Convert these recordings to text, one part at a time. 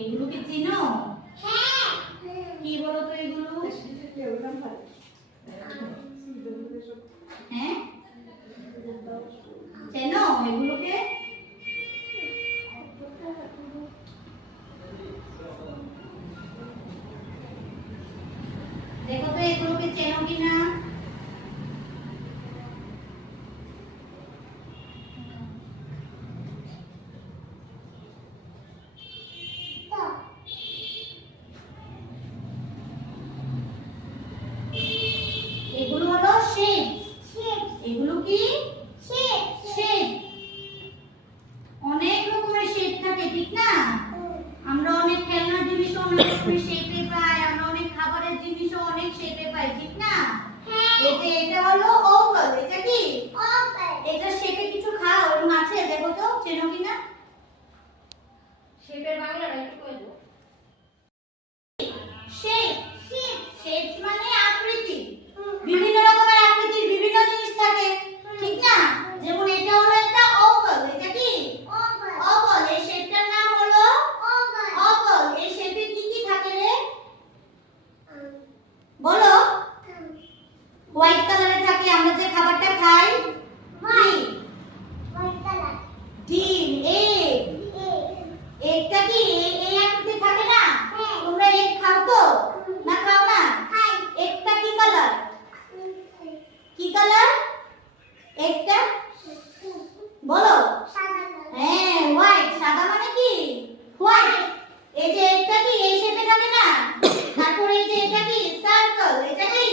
এগুলো কি চিনো? হ্যাঁ। কি বলো তো এগুলো? হ্যাঁ চেনো এগুলোকে? দেখো তো এগুলোকে চেনো কিনা? এগুলো হলো শেপ। এগুলো কি শেপ? অনেক রকমের শেপ থাকে, ঠিক না? আমরা অনেক খেলনার জিনিসও অনেক রকমের শেপে পাই, আমরা অনেক খাবারের জিনিসও অনেক শেপে পাই, ঠিক না? এই যে এটা হলো ওভাল, এটা কি এটা শেপে কিছু খাও এবং আছে, দেখো তো চেনো কিনা? শেপের বাংলাটা একটু কই দাও। শেপ। শেপ মানে আকৃতি। বিভিন্ন রকমের আকৃতির বিভিন্ন জিনিস থাকে, ঠিক না? যেমন এটা হলো একটা ওভাল, এটা কি ওভাল? এই শেপটার নাম হলো ওভাল। এই শেপে কি কি থাকে রে? বলো। হোয়াইট কালারে থাকে, আমরা যে খাবারটা খাই ডিম, এগ। এগটা কি এই আকৃতি থাকে না? তোমরা এগ খাও তো না? খাও না? এগটা কি কালার? কি কালার এগটা? বলো। হ্যাঁ হোয়াইট। সাদা মানে কি হোয়াইট। এই যে এগটা কি এই শেপে থাকে না? তারপর এই যে এটা কি সার্কেল, এটা কি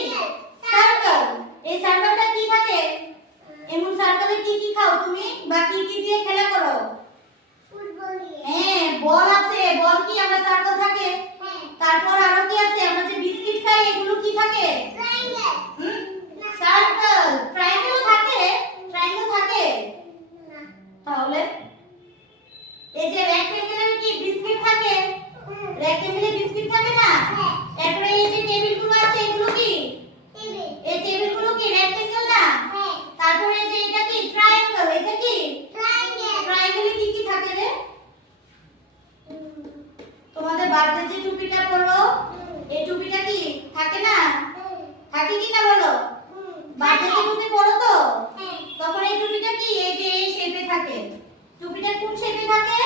সার্কেল। এই সার্কেলটা কি থাকে? এমন সার্কেলে কি কি খাও তুমি বা কি কি দিয়ে খেলা করো? হ্যাঁ বল আছে। বল কি আমরা সার্কেল থাকে? তারপর আরো কি আছে? আমরা যে বিস্কিট খাই এগুলো কি থাকে? সার্কেল। ট্রায়াঙ্গেল থাকে? ট্রায়াঙ্গেল থাকে? তাহলে এই যে রেক্টেঙ্গেলের কি বিস্কিট থাকে? রেক্টেঙ্গেলে বিস্কিট থাকে না? এরপরে এই যে টেবিলগুলো আছে এগুলো কি? এই টেবিলগুলো কি রেক্টেঙ্গেল না? তারপরে যে এটা কি ট্রায়াঙ্গেল, এটা কি ট্রায়াঙ্গেলে কি কি থাকে রে? তোমাদের বার্থডে যে টুপিটা পরো এই টুপিটা কি থাকে না? থাকে কি না বলো? বার্থডে টুপি পরো তো তখন এই টুপিটা কি এই যে এই শেপে থাকে। টুপিটা কোন শেপে থাকে?